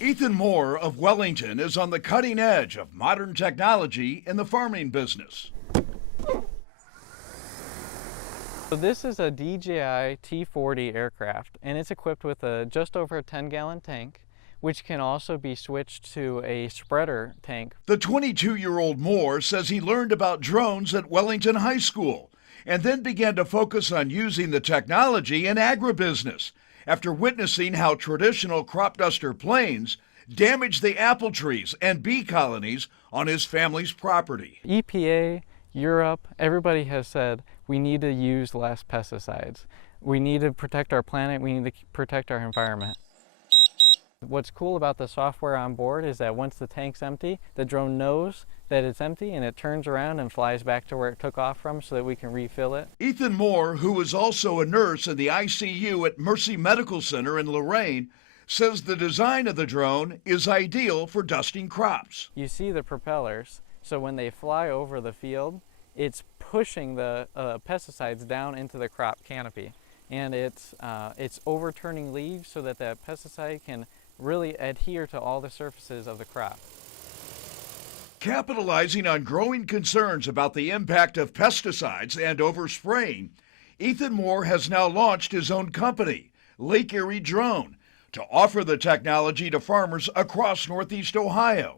Ethan Moore of Wellington is on the cutting edge of modern technology in the farming business. So this is a DJI T-40 aircraft, and it's equipped with just over a 10-gallon tank, which can also be switched to a spreader tank. The 22-year-old Moore says he learned about drones at Wellington High School and then began to focus on using the technology in agribusiness after witnessing how traditional crop duster planes damage the apple trees and bee colonies on his family's property. EPA, Europe, everybody has said we need to use less pesticides. We need to protect our planet, we need to protect our environment. What's cool about the software on board is that once the tank's empty, the drone knows that it's empty and it turns around and flies back to where it took off from so that we can refill it. Ethan Moore, who is also a nurse in the ICU at Mercy Medical Center in Lorain, says the design of the drone is ideal for dusting crops. You see the propellers, so when they fly over the field, it's pushing the pesticides down into the crop canopy, and it's overturning leaves so that the pesticide can really adhere to all the surfaces of the crop. Capitalizing on growing concerns about the impact of pesticides and overspraying, Ethan Moore has now launched his own company, Lake Erie Drone, to offer the technology to farmers across Northeast Ohio.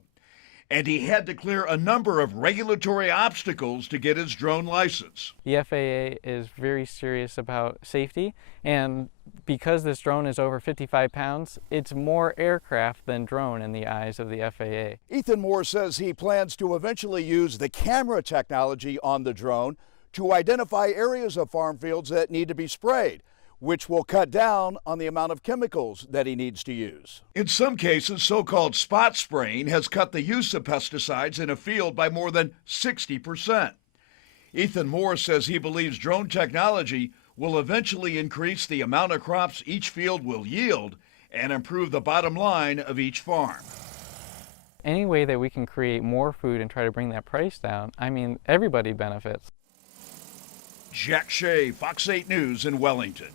And he had to clear a number of regulatory obstacles to get his drone license. The FAA is very serious about safety, and because this drone is over 55 pounds, it's more aircraft than drone in the eyes of the FAA. Ethan Moore says he plans to eventually use the camera technology on the drone to identify areas of farm fields that need to be sprayed, which will cut down on the amount of chemicals that he needs to use. In some cases, so-called spot spraying has cut the use of pesticides in a field by more than 60%. Ethan Moore says he believes drone technology will eventually increase the amount of crops each field will yield and improve the bottom line of each farm. Any way that we can create more food and try to bring that price down, I mean, everybody benefits. Jack Shea, Fox 8 News in Wellington.